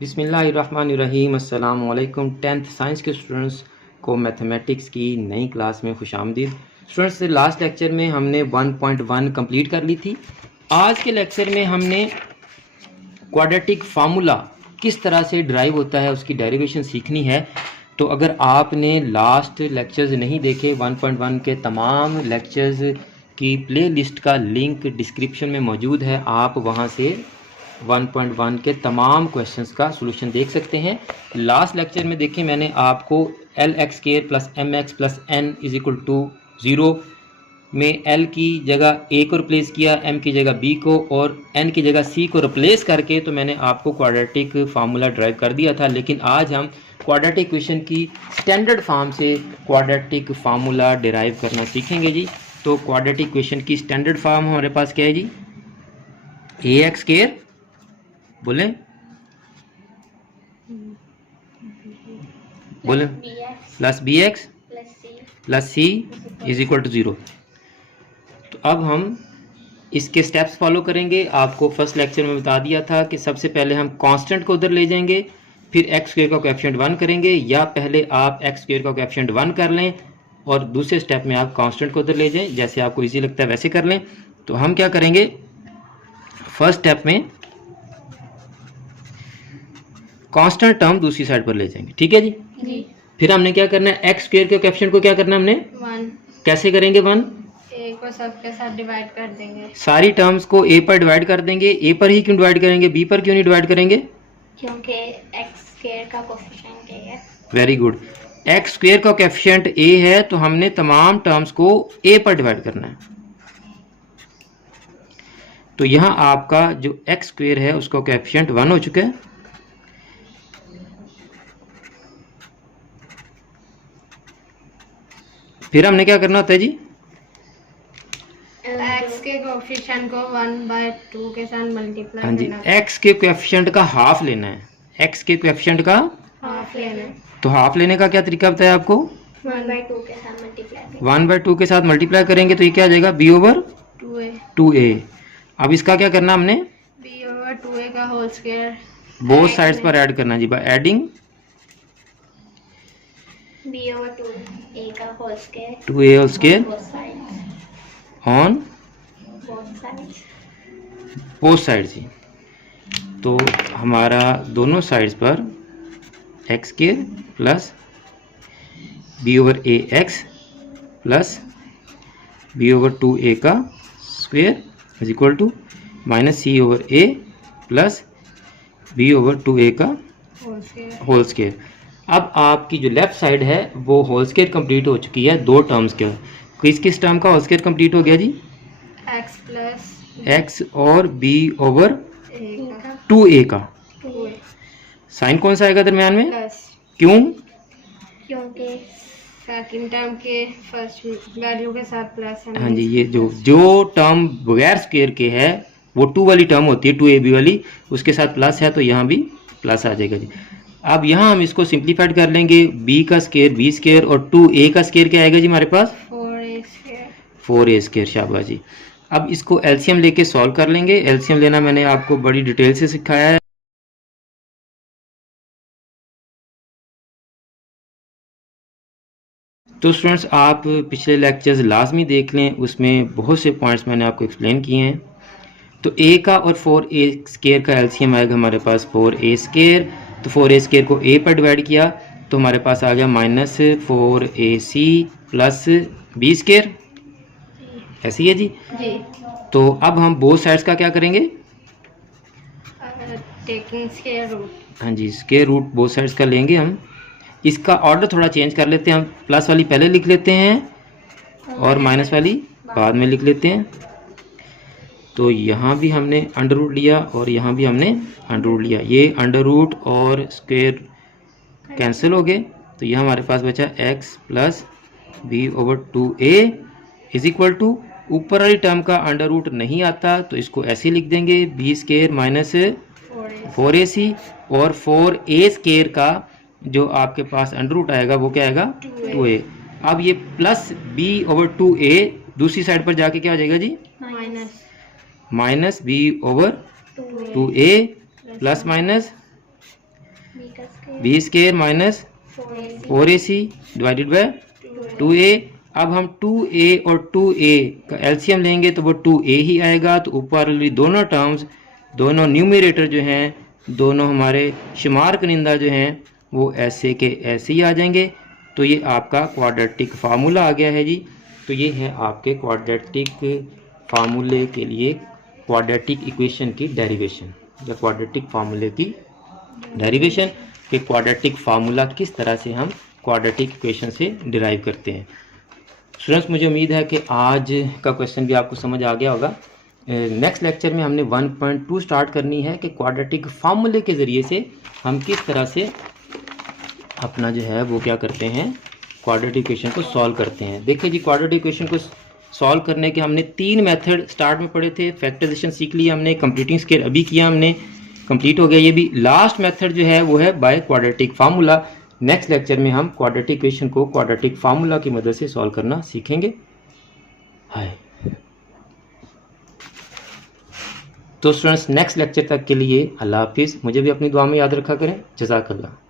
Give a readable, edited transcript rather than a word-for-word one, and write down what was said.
बिस्मिल्लाहिर्रहमानिर्रहीम। अस्सलाम वालेकुम। 10th साइंस के स्टूडेंट्स को मैथमेटिक्स की नई क्लास में खुशामदीद। स्टूडेंट्स, लास्ट लेक्चर में हमने 1.1 कंप्लीट कर ली थी। आज के लेक्चर में हमने क्वाड्रेटिक फार्मूला किस तरह से ड्राइव होता है उसकी डेरिवेशन सीखनी है। तो अगर आपने लास्ट लेक्चर्स नहीं देखे, 1.1 के तमाम लेक्चर्स की प्लेलिस्ट का लिंक डिस्क्रिप्शन में मौजूद है, आप वहां से 1.1 के तमाम क्वेश्चंस का सॉल्यूशन देख सकते हैं। लास्ट लेक्चर में देखें, मैंने आपको LX² plus MX plus N is equal to 0 में L की जगह A को रिप्लेस किया, M की जगह B को और N की जगह C को रिप्लेस करके तो मैंने आपको क्वाड्रेटिक फार्मूला ड्राइव कर दिया था। लेकिन आज हम क्वाड्रेटिक इक्वेशन की स्टैंडर्ड फॉर्म से क्वाड्रेटिक फार्मूला डिराइव करना सीखेंगे जी। तो क्वाड्रेटिक इक्वेशन की स्टैंडर्ड फॉर्म हमारे पास क्या है जी? AX² बोलें plus BX plus C is equal to 0। तो अब हम इसके स्टेप्स फॉलो करेंगे। आपको फर्स्ट लेक्चर में बता दिया था कि सबसे पहले हम कांस्टेंट को उधर ले जाएंगे, फिर x² का कोएफिशिएंट 1 करेंगे, या पहले आप x² का कोएफिशिएंट 1 कर लें और दूसरे स्टेप में आप कांस्टेंट को उधर ले जाएं। जैसे आपको इजी लगता है वैसे कर लें। तो हम क्या करेंगे, फर्स्ट स्टेप में कांस्टेंट टर्म दूसरी साइड पर ले जाएंगे, ठीक है जी? फिर हमने क्या करना है, x² के कोएफिशिएंट को क्या करना है हमने 1 कैसे करेंगे 1 ए को सबके साथ डिवाइड कर देंगे, सारी टर्म्स को a पर डिवाइड कर देंगे। a पर ही क्यों डिवाइड करेंगे, b पर क्यों नहीं डिवाइड करेंगे? क्योंकि x² का कोएफिशिएंट a है। Very good. x² का कोएफिशिएंट a है तो हमने तमाम टर्म्स को a पर डिवाइड करना है। तो यहां आपका जो x² है उसका कोएफिशिएंट 1 हो चुका है। फिर हमने क्या करना होता है जी, x के कोएफिशिएंट को 1/2 के साथ मल्टीप्लाई हाँ जी, करना है। x के कोएफिशिएंट का हाफ लेना है। x के कोएफिशिएंट का हाफ लेना है, तो हाफ लेने का क्या तरीका बताया आपको? 1/2 के साथ मल्टीप्लाई 1/2 के साथ मल्टीप्लाई करेंगे तो ये क्या आ जाएगा, b/2a। 2a अब इसका क्या करना हमने, b/2a का होल स्क्वायर बोथ साइड्स पर ऐड करना जी, बाय एडिंग b/2a का whole square 2a whole square both sides on both sides जी। तो हमारा दोनों साइड्स पर x² plus b/ax plus b/2a का square is equal to minus c/a plus b/2a का होल स्क्वायर। Whole square. अब आपकी जो लेफ्ट साइड है वो होल स्क्वायर कंप्लीट हो चुकी है दो टर्म्स के। किस किस टर्म का होल स्क्वायर कंप्लीट हो गया जी? x प्लस x और b/2a का। 2a साइन कौन सा आएगा दरमियान में? प्लस, क्यों? क्योंकि सेकंड टर्म के फर्स्ट वैल्यू के साथ प्लस है। हाँ जी, ये जो टर्म बगैर स्क्वायर के है वो 2 वाली टर्म होती है, 2ab वाली, उसके साथ प्लस है तो यहाँ भी प्लस आ जाएगा जी। अब यहाँ हम इसको सिंप्लीफाइड कर लेंगे, b का स्क्वायर b² और 2a का स्क्वायर क्या आएगा जी हमारे पास? 4a²। शाबाश जी। अब इसको एलसीएम लेके सॉल्व कर लेंगे। एलसीएम लेना मैंने आपको बड़ी डिटेल से सिखाया है। तो स्टूडेंट्स, आप पिछले लेक्चर्स लाजमी देख लें, उसमें बहुत से पॉइंट्स मैंने आपको एक्सप्लेन किए हैं। तो a का और 4a² का एलसीएम आएगा हमारे पास 4a²। तो 4a² को a पर डिवाइड किया तो हमारे पास आ गया माइनस 4ac प्लस b²। ऐसे ही है जी। तो अब हम बोथ साइड्स का क्या करेंगे, टेकिंग स्क्वायर रूट। हाँ जी, स्क्वायर रूट बोथ साइड्स का लेंगे हम। इसका ऑर्डर थोड़ा चेंज कर लेते हैं, हम प्लस वाली पहले लिख लेते हैं और माइनस वाली बाद में लिख लेते हैं। तो यहाँ भी हमने अंडर रूट लिया और यहाँ भी हमने अंडर रूट लिया। ये अंडर रूट और स्क्वायर कैंसिल हो गए तो यहाँ हमारे पास बचा x plus b/2a is equal to, ऊपर वाली टर्म का अंडर रूट नहीं आता तो इसको ऐसे लिख देंगे, b² माइनस 4ac और 4a² का जो आपके पास अंडर रूट आएगा वो क्या आएगा 2a। अब ये प्लस b/2a दूसरी साइड पर जाके क्या हो जाएगा जी, minus b/2a plus minus b square minus 4ac divided by 2a। अब हम 2a और 2a का एलसीएम लेंगे तो वो 2a ही आएगा। तो ऊपर वाली दोनों टर्म्स, दोनों न्यूमरेटर जो हैं, दोनों हमारे शुमार कनिंदा जो हैं, वो ऐसे के ऐसे ही आ जाएंगे। तो ये आपका क्वाड्रेटिक फार्मूला आ गया है जी। तो ये है आपके क्वाड्रेटिक फार्मूले के लिए क्वाड्रेटिक इक्वेशन की डेरिवेशन, या क्वाड्रेटिक फार्मूले की डेरिवेशन कि क्वाड्रेटिक फार्मूला किस तरह से हम क्वाड्रेटिक इक्वेशन से डिराइव करते हैं। स्टूडेंट्स, मुझे उम्मीद है कि आज का क्वेश्चन भी आपको समझ आ गया होगा। नेक्स्ट लेक्चर में हमने 1.2 स्टार्ट करनी है कि क्वाड्रेटिक फार्मूले के ज़रिए से हम किस तरह से अपना जो है वो क्या करते हैं, क्वाड्रेटिक इक्वेशन को सॉल्व करते हैं। देखिए जी, क्वाड्रेटिक इक्वेशन को सॉल्व करने के हमने 3 मेथड स्टार्ट में पढ़े थे। फैक्टराइजेशन सीख लिया हमने, कंप्लीटिंग स्केयर अभी किया हमने, कंप्लीट हो गया ये भी। लास्ट मेथड जो है वो है by quadratic formula. Next lecture में हम क्वाड्रेटिक इक्वेशन को क्वाड्रेटिक फार्मूला की मदद से सॉल्व करना सीखेंगे। हाय, तो स्टूडेंट्स नेक्स्ट लेक्चर तक के लिए अल्लाह हाफिज़। मुझे भी अपनी दुआ में याद रखा करें। जज़ाकल्लाह।